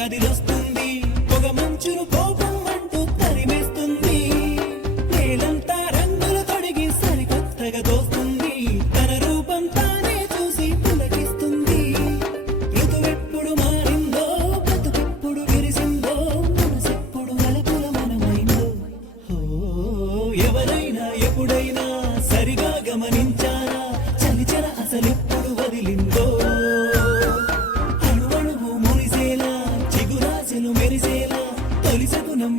కదిలొస్తుంది పొగ మంచును కోపం అంటూ తరిమేస్తుంది నేలంతా రంగులు తొడిగి సరికొత్తగా దోస్తుంది తన రూపం తానే చూసి పులకిస్తుంది ఋతువెప్పుడు మారిందో బతుకెప్పుడు విరిసిందో మనసెప్పుడు నలుపుల మనమైందో ఎవరైనా ఎప్పుడైనా సరిగా గమనించారా చలిచల అసలెప్పుడు వదిలిందో అణువణువు మురిసేలా చిగురాశలు మెరిసేలా తొలి సగుణం